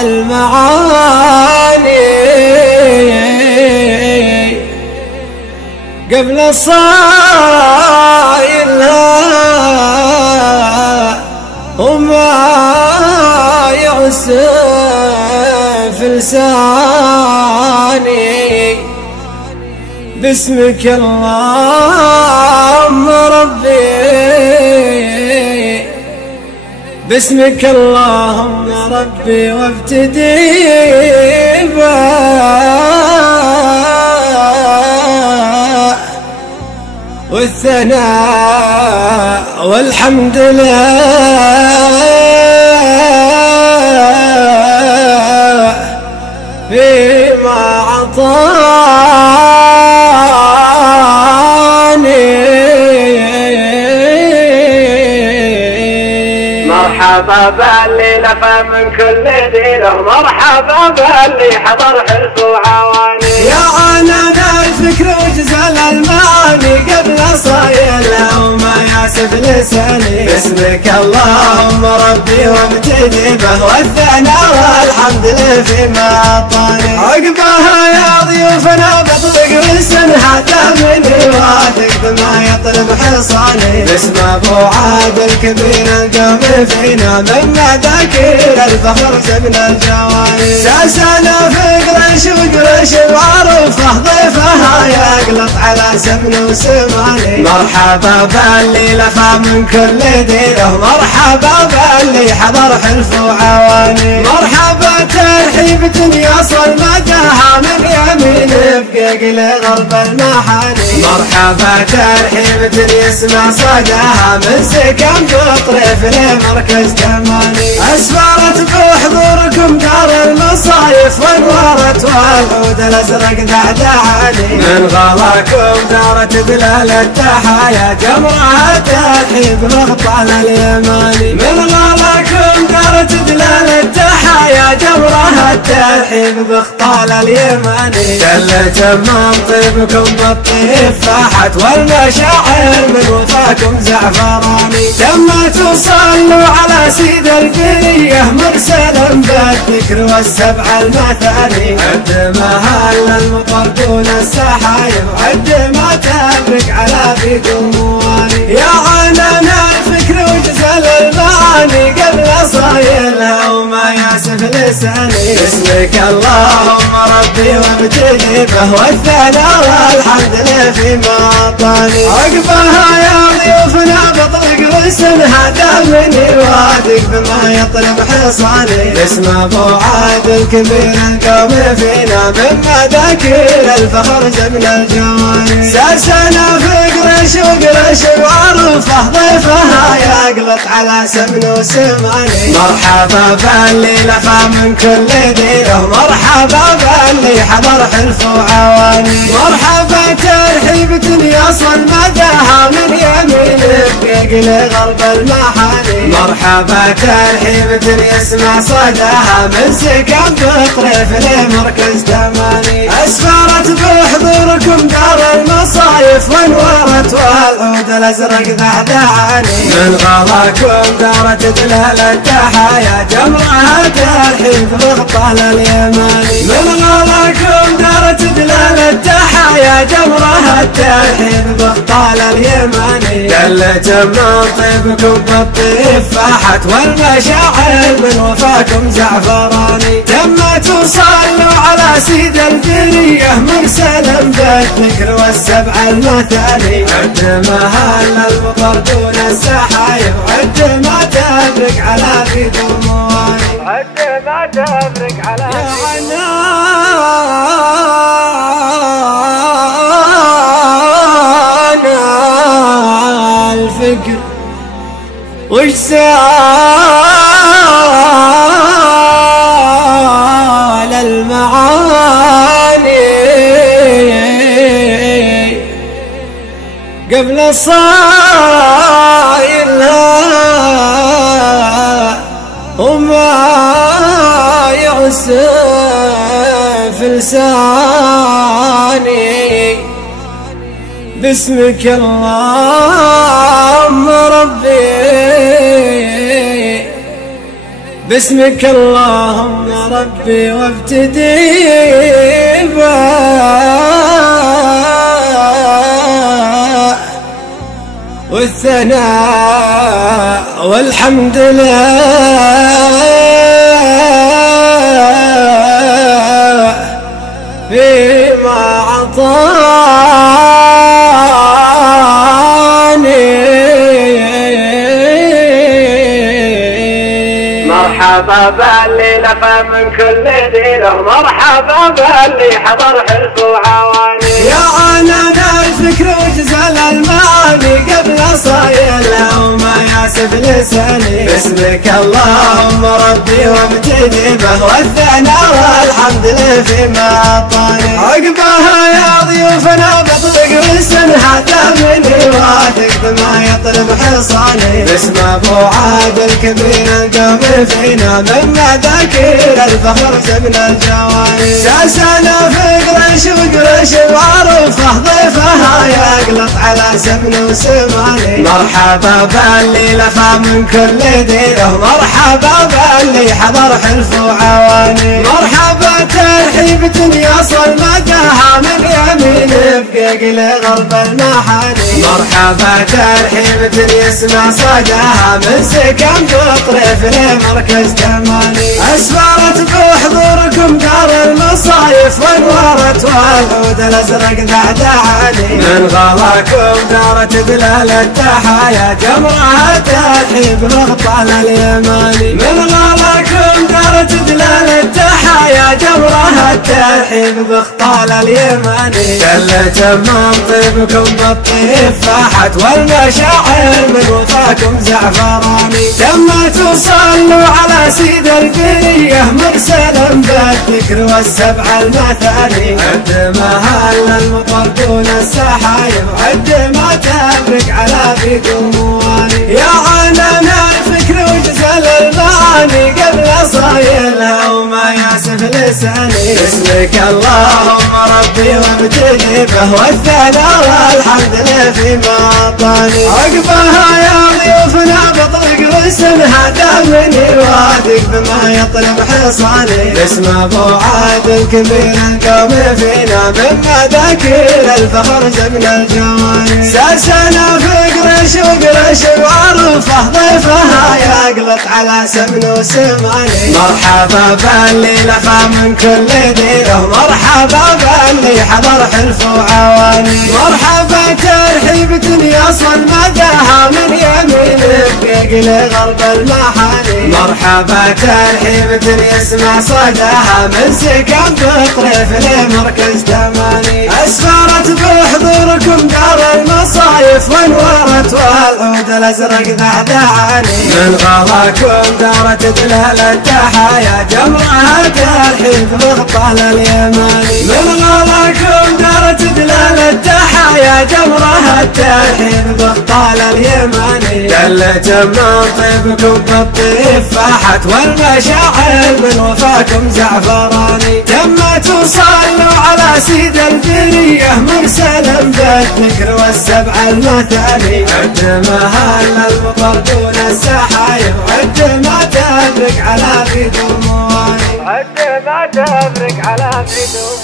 المعاني قبل صايلها وما يعسف لساني. باسمك اللهم ربي، باسمك اللهم ربي وابتدي والثناء والحمد لله فيما عطاني. مرحبا باللي لفى من كل ديره، مرحبا باللي حضر حلف وعواني. يا عنان الفكر وجزل المعاني قبل صايلها وما ياسف لساني. باسمك اللهم ربي وابتدي به والثناء والحمد لله فيما اعطاني. عقبها يا ضيوفنا بطلق ولسنها تامني واثق بما يطلب حصاني. باسم ابو عادل كبير القوم فينا منا ذاكر الفخر زمن الجواني. ساسنا في قريش وقريش معروفه ضيفها يقلط على سمن وسماني. مرحبا باللي لفى من كل ديره، مرحبا باللي حضر حلف وعواني. مرحبا ترحيبة يصل مداها من يمين بقيق لغرب المحاني. مرحبا ترحيبة يسمع صداها من سكن بطريف لمركز تماني. اسفرت بحضوركم دار المصايف وانورت والعود الازرق دعدعاني. من غلاكم دارت دلال التحايا جمرها ترحيب بغطال اليماني. من غلاكم دارت دلال التحايا جمرها الترحيب بغطال اليماني. دلت من طيبكم بالطيب فاحت والمشاعر من وفاكم زعفراني. لما تصلوا على سيد البريه مرسلا بالذكر والسبع المثاني. عد ما هل المطر دون السحايب، عد ما تبرك على بيكم موالي. يا عنان الفكر وجزل المعاني قبل صايلها وما ياسف لساني. باسمك اللهم ربي وابتدي به والثناء والحمد لله فيما اعطاني. عقبها يا ضيوفنا بطلق وسنها دامني واثق بما يطلب حصاني. باسم ابو عادل كبير القوم فينا مما ذاكر الفخر زمن الجواني. ساسنا في قريش وقريش معروفه ضيفها يقلط على سمن وسماني. مرحبا باللي لفى من كل ديره، مرحبا باللي حضر حلف وعواني. مرحبا ترحيبة يصل مداها من يمين بقيق لغرب المحاني. مرحبا ترحيبة يسمع صداها من سكن بطريف لمركز تماني. اسفرت بحضوركم دار المصايف وانورت والعود الازرق دعدعاني. من غلاكم دارت دلال التحايا جمرها ترحيب بغطال اليماني. من غلاكم دارت دلال التحايا جمرها الترحيب بغطال اليماني. دلت من طيبكم بالطيب فاحت والمشاعر من وفاكم زعفراني. لما تصلوا على سيد البريه مرسلا بالذكر والسبع المثاني. عد ما هل المطر دون السحايب، عد ما تبرك على بيكم موالي. عد ما تبرك على يا عنان الفكر وش سال المعاني قبل صايلها وما يعسف لساني. باسمك اللهم ربي باسمك اللهم ربي وابتدي والثناء والحمد لله فيما عطاني. مرحبا باللي لقى من كل ديره، مرحبا باللي حضر حرف وعواني. يا انا الفكر وجزال المعاني قبل صايلها وما ياسف لساني. باسمك اللهم ربي وابتدي به والثناء والحمد لله فيما اعطاني. عقبها يا ضيوفنا بطلق رسمها مني واثق بما يطلب حصاني. باسم ابو عادل كبير القوم فينا منا ذاكر الفخر زبنا الجواني. ساسنا في قريش وقريش معروفه ضيفها يقلط على سمن وسماني. مرحبا باللي لفى من كل ديره، مرحبا باللي حضر حلف وعواني. مرحبا ترحيب يصل مداها من يمين بقيق لغرب المحاني. مرحبا ترحيب يسمع صداها من سكن بطريف لمركز تماني. اسفرت بحضوركم دار المصايف وانورت والعود الازرق دعدعاني. من غلاكم دارت دلال التحايا جمرها ترحيب بغطال اليماني. من غلاكم دارت دلال التحايا جمرها الترحيب بغطال اليماني. كلت من طيبكم بالطيب فاحت والمشاعر من وفاكم زعفراني. تم تصلوا على سيد البريه مرسلا بالذكر والسبع المثاني. عد ما هل المطر دون السحايب، عد ما تبرك على بيكم مواني. يا عنانا الفكر وجزل المعاني قبل صايلها وما ياسف لساني. باسمك اللهم ربي وابتدي به والثناء والحمد لله فيما اعطاني. عقبها يا ضيوفنا بطلق رسمها دامني واثق بما يطلب حصاني. باسم ابو عادل كبير القوم فينا مما ذاكر الفخر زمنا الجواني. ساسنا في قريش وقريش معروفه ضيفها يقلط على سمن وسماني. مرحبا باللي لفى من كل ديره، مرحبا باللي حضر حلف وعواني. مرحبا ترحيب يصل مداها من يمين بقيق لغرب المحاني. مرحبا ترحيب يسمع صداها من سكن بطريف لمركز تماني. اسفرت بحضوركم دار المصايف وانورت والعود الازرق دعدعاني. من غلاكم دارت دلال التحايا جمرها ترحيب بغطال اليماني. من غلاكم دارت دلال التحايا جمرها الترحيب بغطال اليماني. دلت من طيبكم بالطيب فاحت والمشاعر من وفاكم زعفراني. تم تصلوا على سيد البريه مرسلا بالذكر والسبع المثاني. عد ما هل المطر دون السحايب، عد ما تبرك على بيدهم مواني. عد ما تبرك على بيدهم